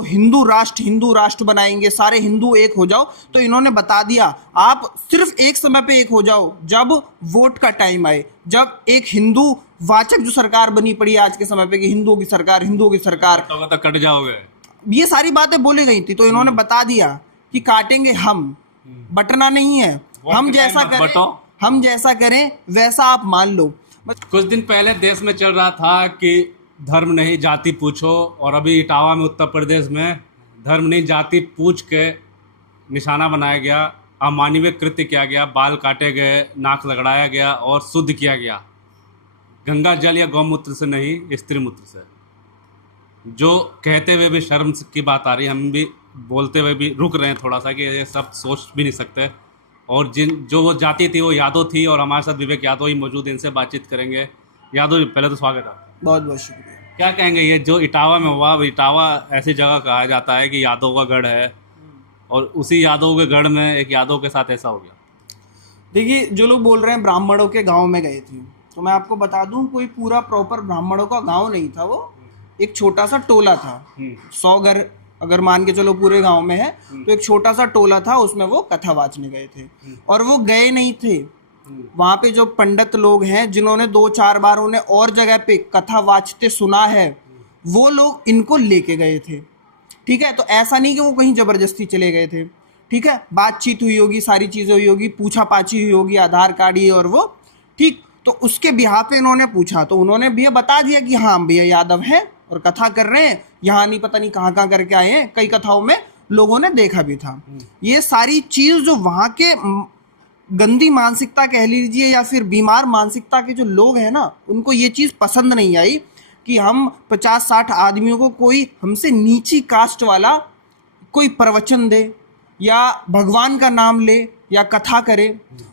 तो हिंदू राष्ट्र बनाएंगे, सारे हिंदू एक हो जाओ। तो इन्होंने बता दिया आप सिर्फ एक समय पे एक हो जाओ, जब वोट का टाइम आए, जब एक हिंदू वाचक जो सरकार बनी पड़ी आज के समय पे कि हिंदुओं की सरकार, हिंदुओं की सरकार, तो कट जाओगे, ये सारी बातें बोली गई थी। तो इन्होंने बता दिया कि काटेंगे हम, बटना नहीं है। हम जैसा करें वैसा आप मान लो। कुछ दिन पहले देश में चल रहा था कि धर्म नहीं जाति पूछो, और अभी इटावा में उत्तर प्रदेश में धर्म नहीं जाति पूछ के निशाना बनाया गया, अमानवीय कृत्य किया गया, बाल काटे गए, नाक रगड़ाया गया और शुद्ध किया गया गंगा जल या गौमूत्र से नहीं, स्त्री मूत्र से। जो कहते हुए भी शर्म की बात आ रही है, हम भी बोलते हुए भी रुक रहे हैं थोड़ा सा कि ये सब सोच भी नहीं सकते। और जो वो जाति थी वो यादव थी, और हमारे साथ विवेक यादव ही मौजूद, इनसे बातचीत करेंगे। यादव जी, पहले तो स्वागत है। बहुत बहुत शुक्रिया। क्या कहेंगे, ये जो इटावा में हुआ, इटावा ऐसी जगह कहा जाता है कि यादव का गढ़ है, और उसी यादव के गढ़ में एक यादव के साथ ऐसा हो गया। देखिए, जो लोग बोल रहे हैं ब्राह्मणों के गांव में गए थे, तो मैं आपको बता दूं कोई पूरा प्रॉपर ब्राह्मणों का गांव नहीं था, वो एक छोटा सा टोला था। 100 घर अगर मान के चलो पूरे गांव में है, तो एक छोटा सा टोला था, उसमें वो कथा वाचने गए थे। और वो गए नहीं थे, वहाँ पे जो पंडित लोग हैं जिन्होंने 2-4 बार उन्हें और जगह पे कथा वाचते सुना है, वो लोग इनको लेके गए थे। ठीक है, तो ऐसा नहीं कि वो कहीं जबरदस्ती चले गए थे। ठीक है, बातचीत हुई होगी, सारी चीज़ें हुई होगी, पूछा पाछी हुई होगी, आधार कार्ड ये और वो। ठीक, तो उसके बिहाफ पे इन्होंने पूछा, तो उन्होंने भैया बता दिया कि हाँ भैया यादव हैं और कथा कर रहे हैं, यहाँ नहीं पता नहीं कहाँ करके आए हैं। कई कथाओं में लोगों ने देखा भी था। ये सारी चीज़ जो वहाँ के गंदी मानसिकता कह लीजिए या फिर बीमार मानसिकता के जो लोग हैं ना, उनको ये चीज़ पसंद नहीं आई कि हम 50-60 आदमियों को कोई हमसे नीची कास्ट वाला कोई प्रवचन दे या भगवान का नाम ले या कथा करे।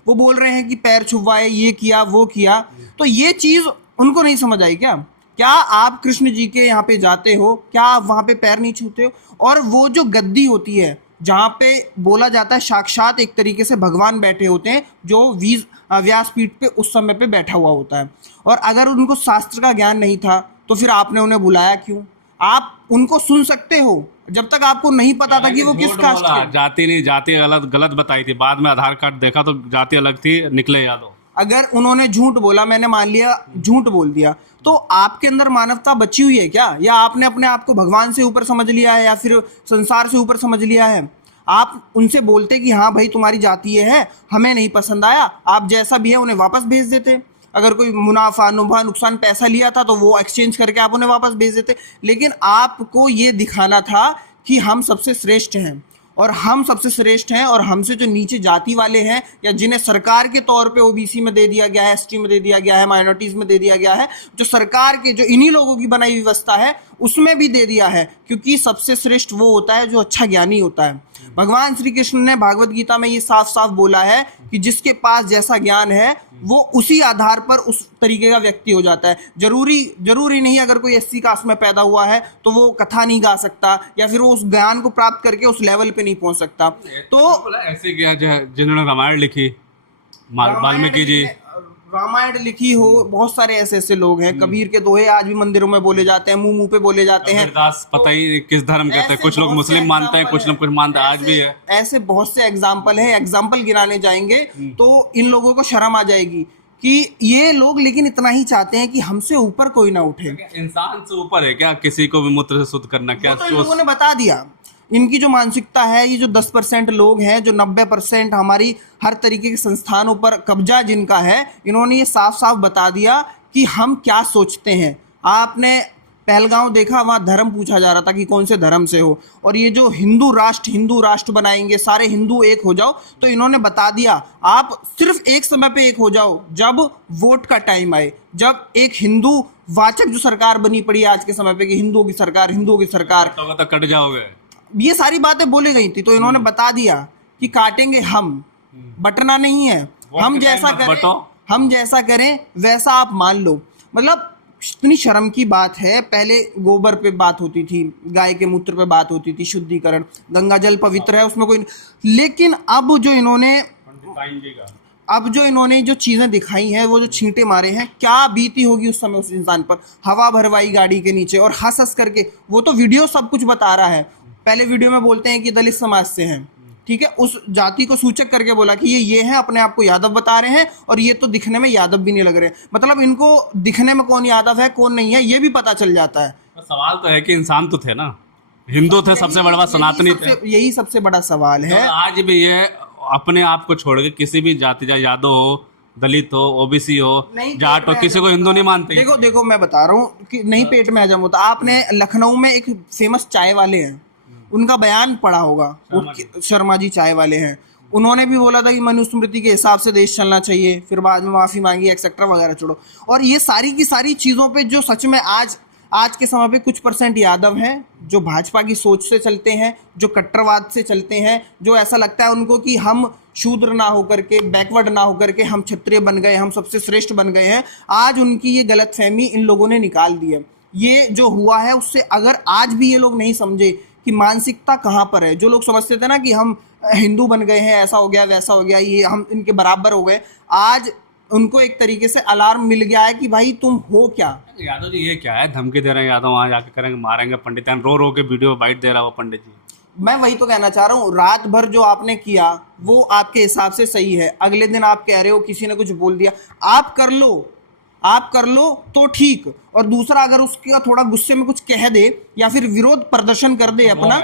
वो बोल रहे हैं कि पैर छुपवाए, ये किया वो किया। तो ये चीज़ उनको नहीं समझ आई। क्या आप कृष्ण जी के यहाँ पे जाते हो, क्या आप वहाँ पे पैर नहीं छूते हो? और वो जो गद्दी होती है जहाँ पे बोला जाता है साक्षात एक तरीके से भगवान बैठे होते हैं, जो व्यासपीठ पे उस समय पे बैठा हुआ होता है। और अगर उनको शास्त्र का ज्ञान नहीं था तो फिर आपने उन्हें बुलाया क्यों? आप उनको सुन सकते हो जब तक आपको नहीं पता था कि वो किस कास्ट के। जाति नहीं, जाति गलत बताई थी, बाद में आधार कार्ड देखा तो जाति अलग थी, निकले यादव। अगर उन्होंने झूठ बोला, मैंने मान लिया झूठ बोल दिया, तो आपके अंदर मानवता बची हुई है क्या? या आपने अपने आप को भगवान से ऊपर समझ लिया है या फिर संसार से ऊपर समझ लिया है? आप उनसे बोलते कि हाँ भाई तुम्हारी जाति ये है, हमें नहीं पसंद आया, आप जैसा भी है उन्हें वापस भेज देते। अगर कोई मुनाफा नुकसान पैसा लिया था तो वो एक्सचेंज करके आप उन्हें वापस भेज देते। लेकिन आपको ये दिखाना था कि हम सबसे श्रेष्ठ हैं, और हम सबसे श्रेष्ठ हैं, और हमसे जो नीचे जाति वाले हैं या जिन्हें सरकार के तौर पे ओबीसी में दे दिया गया है, एसटी में दे दिया गया है, माइनॉरिटीज़ में दे दिया गया है, जो सरकार के जो इन्हीं लोगों की बनाई व्यवस्था है उसमें भी दे दिया है, क्योंकि सबसे श्रेष्ठ वो होता है जो अच्छा ज्ञानी होता है। भगवान श्री कृष्ण ने भागवत गीता में ये साफ साफ बोला है कि जिसके पास जैसा ज्ञान है वो उसी आधार पर उस तरीके का व्यक्ति हो जाता है। जरूरी नहीं अगर कोई एससी कास्ट में पैदा हुआ है तो वो कथा नहीं गा सकता या फिर वो उस ज्ञान को प्राप्त करके उस लेवल पे नहीं पहुंच सकता। तो ऐसे क्या जिन्होंने रामायण लिखी, वाल्मीकि जी रामायण लिखी हो, बहुत सारे ऐसे लोग हैं। कबीर के दोहे आज भी मंदिरों में बोले जाते हैं, मुंह पे बोले जाते हैं। पता ही किस धर्म कहते हैं, कुछ लोग मुस्लिम मानते हैं, कुछ लोग कुछ मानते हैं, आज भी है। ऐसे बहुत से एग्जाम्पल है, एग्जाम्पल गिनाने जाएंगे तो इन लोगों को शर्म आ जाएगी कि ये लोग लेकिन इतना ही चाहते हैं कि हमसे ऊपर कोई ना उठे। इंसान से ऊपर है क्या किसी को भी मूत्र से शुद्ध करना? क्या तो इन लोगों ने बता दिया। इनकी जो मानसिकता है, ये जो 10% लोग हैं, जो 90% हमारी हर तरीके के संस्थानों पर कब्जा जिनका है, इन्होंने ये साफ साफ बता दिया कि हम क्या सोचते हैं। आपने पहलगांव देखा, वहाँ धर्म पूछा जा रहा था कि कौन से धर्म से हो, और ये जो हिंदू राष्ट्र बनाएंगे, सारे हिंदू एक हो जाओ। तो इन्होंने बता दिया आप सिर्फ एक समय पे एक हो जाओ, जब वोट का टाइम आए, जब एक हिंदू वाचक जो सरकार बनी पड़ी आज के समय पे कि हिंदुओं की सरकार, हिंदुओं की सरकार, तो कट जाओगे। ये सारी बातें बोली गई थी। तो इन्होंने बता दिया कि काटेंगे हम, बटना नहीं है। हम जैसा करें वैसा आप मान लो। मतलब इतनी शर्म की बात है। पहले गोबर पे बात होती थी, गाय के मूत्र पे बात होती थी, शुद्धिकरण, गंगा जल पवित्र है उसमें कोई, लेकिन अब जो इन्होंने अब जो इन्होंने जो चीजें दिखाई हैं, वो जो छींटे मारे हैं, क्या बीती होगी उस समय उस इंसान पर, हवा भरवाई गाड़ी के नीचे और हंस हंस करके। वो तो वीडियो सब कुछ बता रहा है। पहले वीडियो में बोलते हैं कि दलित समाज से हैं, ठीक है, उस जाति को सूचक करके बोला कि ये हैं, अपने आप को यादव बता रहे हैं, और ये तो दिखने में यादव भी नहीं लग रहे। मतलब इनको दिखने में कौन यादव है कौन नहीं है ये भी पता चल जाता है। तो सवाल तो है कि इंसान तो थे ना, हिंदू थे, सबसे बड़ा बात सनातनी थे, यही सबसे बड़ा सवाल है। तो आज भी ये अपने आप को छोड़ के किसी भी जाति, चाहे यादव हो, दलित हो, ओबीसी हो, जाट हो, किसी को हिंदू नहीं मानते। देखो मैं बता रहा हूँ कि नहीं पेट में हजम होता। आपने लखनऊ में एक फेमस चाय वाले हैं, उनका बयान पढ़ा होगा, शर्मा जी चाय वाले हैं, उन्होंने भी बोला था कि मनुस्मृति के हिसाब से देश चलना चाहिए, फिर बाद में माफी मांगी एक्सेट्रा वगैरह छोड़ो। और ये सारी की सारी चीजों पे जो सच में आज के समय पे कुछ % यादव हैं जो भाजपा की सोच से चलते हैं, जो कट्टरवाद से चलते हैं, जो ऐसा लगता है उनको कि हम शूद्र ना होकर के, बैकवर्ड ना होकर के हम क्षत्रिय बन गए, हम सबसे श्रेष्ठ बन गए हैं। आज उनकी ये गलतफहमी इन लोगों ने निकाल दी है। ये जो हुआ है उससे अगर आज भी ये लोग नहीं समझे कि मानसिकता कहाँ पर है, जो लोग समझते थे ना कि हम हिंदू बन गए हैं, ऐसा हो गया वैसा हो गया, ये हम इनके बराबर हो गए, आज उनको एक तरीके से अलार्म मिल गया है कि भाई तुम हो क्या। यादव जी ये क्या है, धमकी दे रहे हैं यादव, वहाँ जाके करेंगे मारेंगे पंडित, रो के वीडियो बाइट दे रहा हो पंडित जी। मैं वही तो कहना चाह रहा हूँ, रात भर जो आपने किया वो आपके हिसाब से सही है, अगले दिन आप कह रहे हो किसी ने कुछ बोल दिया, आप कर लो तो ठीक, और दूसरा अगर उसके थोड़ा गुस्से में कुछ कह दे या फिर विरोध प्रदर्शन कर दे अपना,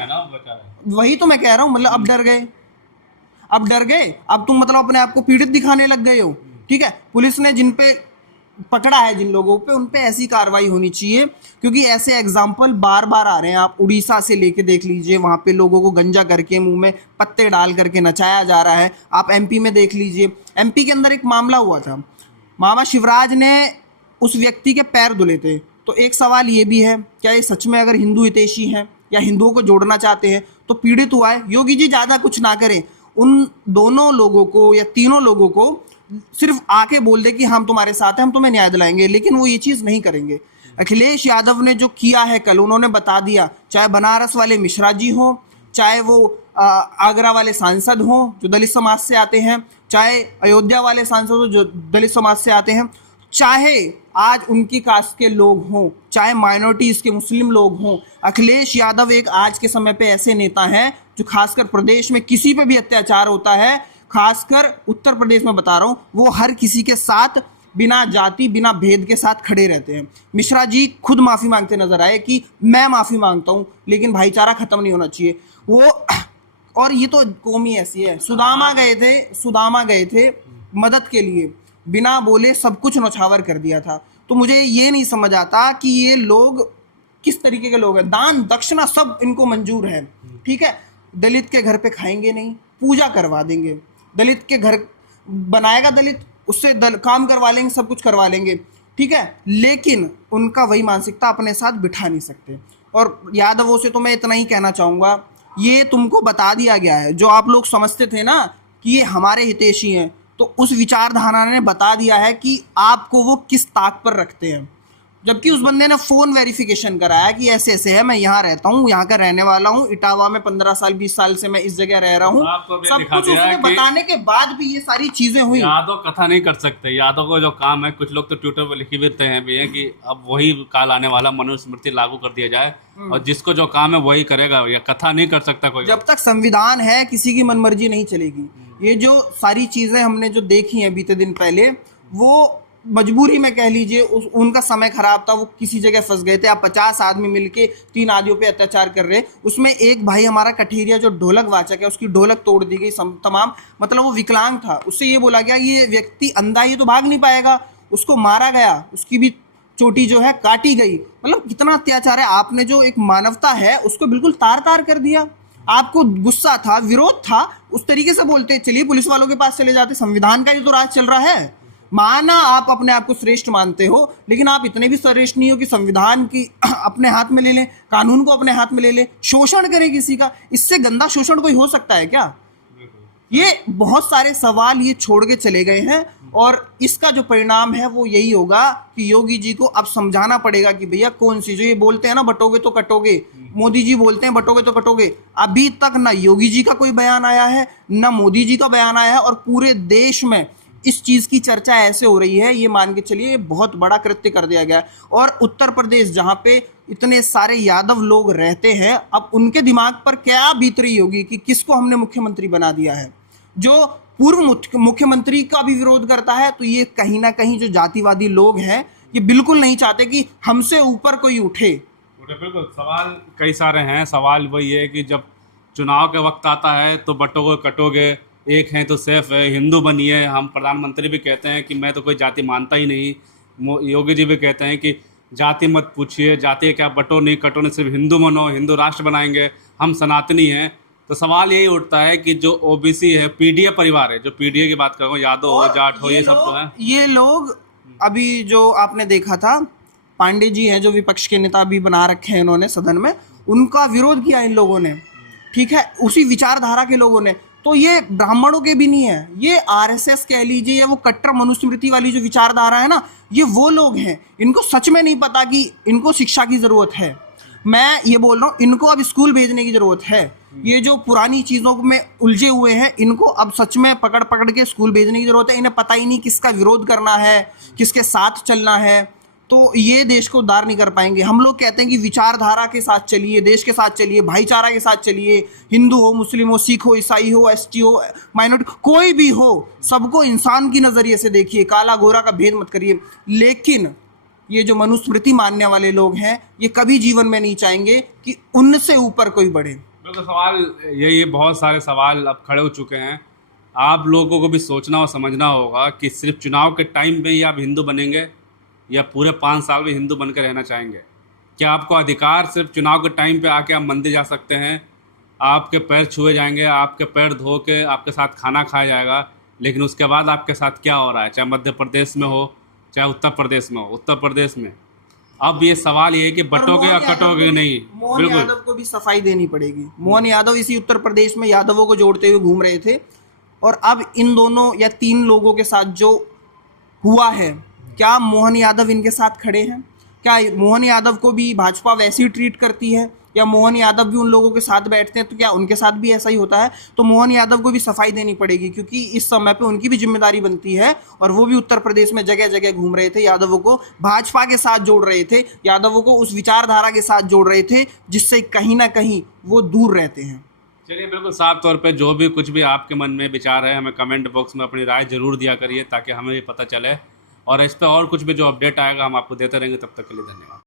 वही तो मैं कह रहा हूँ। मतलब अब डर गए, अब तुम मतलब अपने आप को पीड़ित दिखाने लग गए हो, ठीक है। पुलिस ने जिन पे पकड़ा है, जिन लोगों पे, उन पे ऐसी कार्रवाई होनी चाहिए, क्योंकि ऐसे एग्जाम्पल बार बार आ रहे हैं। आप उड़ीसा से लेके देख लीजिए, वहाँ पे लोगों को गंजा करके मुंह में पत्ते डाल करके नचाया जा रहा है। आप एमपी में देख लीजिए, एमपी के अंदर एक मामला हुआ था, मामा शिवराज ने उस व्यक्ति के पैर धुले थे। तो एक सवाल ये भी है, क्या ये सच में अगर हिंदू हितैषी हैं या हिंदुओं को जोड़ना चाहते हैं तो पीड़ित हुआ है। योगी जी ज़्यादा कुछ ना करें, उन दोनों लोगों को या तीनों लोगों को सिर्फ आके बोल दे कि हम तुम्हारे साथ हैं, हम तुम्हें न्याय दिलाएंगे, लेकिन वो ये चीज़ नहीं करेंगे। अखिलेश यादव ने जो किया है कल, उन्होंने बता दिया, चाहे बनारस वाले मिश्रा जी हों, चाहे वो आगरा वाले सांसद हों जो दलित समाज से आते हैं, चाहे अयोध्या वाले सांसद हो जो दलित समाज से आते हैं, चाहे आज उनकी कास्ट के लोग हों, चाहे माइनॉरिटीज़ के मुस्लिम लोग हों, अखिलेश यादव एक आज के समय पे ऐसे नेता हैं जो खासकर प्रदेश में किसी पे भी अत्याचार होता है, खासकर उत्तर प्रदेश में बता रहा हूँ, वो हर किसी के साथ बिना जाति बिना भेद के साथ खड़े रहते हैं। मिश्रा जी खुद माफ़ी मांगते नजर आए कि मैं माफ़ी मांगता हूँ, लेकिन भाईचारा खत्म नहीं होना चाहिए वो। और ये तो कौम ही ऐसी है। सुदामा गए थे मदद के लिए, बिना बोले सब कुछ नौछावर कर दिया था। तो मुझे ये नहीं समझ आता कि ये लोग किस तरीके के लोग हैं। दान दक्षिणा सब इनको मंजूर है, ठीक है। दलित के घर पे खाएंगे नहीं, पूजा करवा देंगे, दलित के घर बनाएगा दलित, उससे काम करवा लेंगे, सब कुछ करवा लेंगे, ठीक है। लेकिन उनका वही मानसिकता अपने साथ बिठा नहीं सकते। और यादवों से तो मैं इतना ही कहना चाहूँगा, ये तुमको बता दिया गया है, जो आप लोग समझते थे ना कि ये हमारे हितैषी हैं, तो उस विचारधारा ने बता दिया है कि आपको वो किस ताक पर रखते हैं। जबकि उस बंदे ने फ़ोन वेरिफिकेशन कराया कि ऐसे ऐसे है, मैं यहाँ रहता हूँ, यहाँ का रहने वाला हूँ, इटावा में 15 साल 20 साल से मैं इस जगह रह रहा हूँ, सब कुछ उसने बताने के बाद भी ये सारी चीजें हुई। यादव कथा नहीं कर सकते, यादव को जो काम है, कुछ लोग तो ट्विटर पर लिखे हुए हैं भैया कि अब वही काल आने वाला, मनुस्मृति लागू कर दिया जाए और जिसको जो काम है वही करेगा, या कथा नहीं कर सकता कोई। जब तक संविधान है किसी की मनमर्जी नहीं चलेगी। ये जो सारी चीजें हमने जो देखी हैं बीते दिन पहले, वो मजबूरी में कह लीजिए, उनका समय खराब था, वो किसी जगह फंस गए थे। आप 50 आदमी मिलके 3 आदियों पे अत्याचार कर रहे, उसमें एक भाई हमारा कठेरिया जो ढोलक वाचक है, उसकी ढोलक तोड़ दी गई तमाम, मतलब वो विकलांग था, उससे ये बोला गया ये व्यक्ति अंधा ही तो भाग नहीं पाएगा, उसको मारा गया, उसकी भी चोटी जो है काटी गई। मतलब कितना अत्याचार है। आपने जो एक मानवता है उसको बिल्कुल तार तार कर दिया। आपको गुस्सा था, विरोध था, उस तरीके से बोलते चलिए पुलिस वालों के पास चले जाते, संविधान का ही तो राज चल रहा है। माना आप अपने आप को श्रेष्ठ मानते हो, लेकिन आप इतने भी श्रेष्ठ नहीं हो कि संविधान की अपने हाथ में ले लें, कानून को अपने हाथ में ले लें, शोषण करें किसी का। इससे गंदा शोषण कोई हो सकता है क्या? ये बहुत सारे सवाल ये छोड़ के चले गए हैं, और इसका जो परिणाम है वो यही होगा कि योगी जी को अब समझाना पड़ेगा कि भैया कौन सी, जो ये बोलते हैं ना बटोगे तो कटोगे, मोदी जी बोलते हैं बटोगे तो कटोगे, अभी तक ना योगी जी का कोई बयान आया है, ना मोदी जी का बयान आया है, और पूरे देश में इस चीज़ की चर्चा ऐसे हो रही है, ये मान के चलिए ये बहुत बड़ा कृत्य कर दिया गया है। और उत्तर प्रदेश जहाँ पे इतने सारे यादव लोग रहते हैं, अब उनके दिमाग पर क्या बीत रही होगी कि किसको हमने मुख्यमंत्री बना दिया है। जो पूर्व मुख्यमंत्री का भी विरोध करता है, तो ये कहीं ना कहीं जो जातिवादी लोग हैं ये बिल्कुल नहीं चाहते कि हमसे ऊपर कोई उठे। बिल्कुल, सवाल कई सारे हैं। सवाल वही है कि जब चुनाव के वक्त आता है तो बटोगे कटोगे, एक हैं तो सेफ है, हिंदू बनिए। हम प्रधानमंत्री भी कहते हैं कि मैं तो कोई जाति मानता ही नहीं। योगी जी भी कहते हैं कि जाति मत पूछिए, जाति क्या बटो नहीं कटो नहीं, सिर्फ हिंदू बनो, हिंदू राष्ट्र बनाएंगे, हम सनातनी हैं। तो सवाल यही उठता है कि जो ओबीसी है, पीडीए परिवार है, जो पीडीए की बात करूँ, यादव हो जाट हो, ये सब तो है। ये लोग अभी जो आपने देखा था, पांडे जी हैं जो विपक्ष के नेता भी बना रखे हैं इन्होंने सदन में, उनका विरोध किया इन लोगों ने, ठीक है, उसी विचारधारा के लोगों ने। तो ये ब्राह्मणों के भी नहीं है, ये आरएसएस कह लीजिए या वो कट्टर मनुस्मृति वाली जो विचारधारा है ना, ये वो लोग हैं। इनको सच में नहीं पता कि इनको शिक्षा की ज़रूरत है। मैं ये बोल रहा हूँ, इनको अब स्कूल भेजने की ज़रूरत है। ये जो पुरानी चीज़ों में उलझे हुए हैं, इनको अब सच में पकड़ पकड़ के स्कूल भेजने की ज़रूरत है। इन्हें पता ही नहीं किसका विरोध करना है, किसके साथ चलना है, तो ये देश को उद्धार नहीं कर पाएंगे। हम लोग कहते हैं कि विचारधारा के साथ चलिए, देश के साथ चलिए, भाईचारा के साथ चलिए, हिंदू हो, मुस्लिम हो, सिख हो, ईसाई हो, एसटी हो, माइनॉरिटी, कोई भी हो, सबको इंसान की नज़रिए से देखिए, काला गोरा का भेद मत करिए। लेकिन ये जो मनुस्मृति मानने वाले लोग हैं, ये कभी जीवन में नहीं चाहेंगे कि उनसे ऊपर कोई बढ़े। बिल्कुल, सवाल यही, बहुत सारे सवाल अब खड़े हो चुके हैं। आप लोगों को भी सोचना और समझना होगा कि सिर्फ चुनाव के टाइम पे ही आप हिंदू बनेंगे या पूरे 5 साल में हिंदू बनकर रहना चाहेंगे। क्या आपको अधिकार सिर्फ चुनाव के टाइम पे आके आप मंदिर जा सकते हैं, आपके पैर छुए जाएंगे, आपके पैर धो के आपके साथ खाना खाया जाएगा, लेकिन उसके बाद आपके साथ क्या हो रहा है, चाहे मध्य प्रदेश में हो चाहे उत्तर प्रदेश में हो। उत्तर प्रदेश में अब ये सवाल ये है कि बटोगे या कटोगे नहीं। मोहन यादव को भी सफाई देनी पड़ेगी। मोहन यादव इसी उत्तर प्रदेश में यादवों को जोड़ते हुए घूम रहे थे, और अब इन दोनों या 3 लोगों के साथ जो हुआ है, क्या मोहन यादव इनके साथ खड़े हैं? क्या मोहन यादव को भी भाजपा वैसे ही ट्रीट करती है, या मोहन यादव भी उन लोगों के साथ बैठते हैं, तो क्या उनके साथ भी ऐसा ही होता है? तो मोहन यादव को भी सफाई देनी पड़ेगी, क्योंकि इस समय पे उनकी भी जिम्मेदारी बनती है। और वो भी उत्तर प्रदेश में जगह जगह घूम रहे थे, यादवों को भाजपा के साथ जोड़ रहे थे, यादवों को उस विचारधारा के साथ जोड़ रहे थे जिससे कहीं ना कहीं वो दूर रहते हैं। चलिए, बिल्कुल साफ तौर पे जो भी कुछ भी आपके मन में विचार है, हमें कमेंट बॉक्स में अपनी राय जरूर दिया करिए, ताकि हमें ये पता चले। और इस पर और कुछ भी जो अपडेट आएगा हम आपको देते रहेंगे। तब तक के लिए धन्यवाद।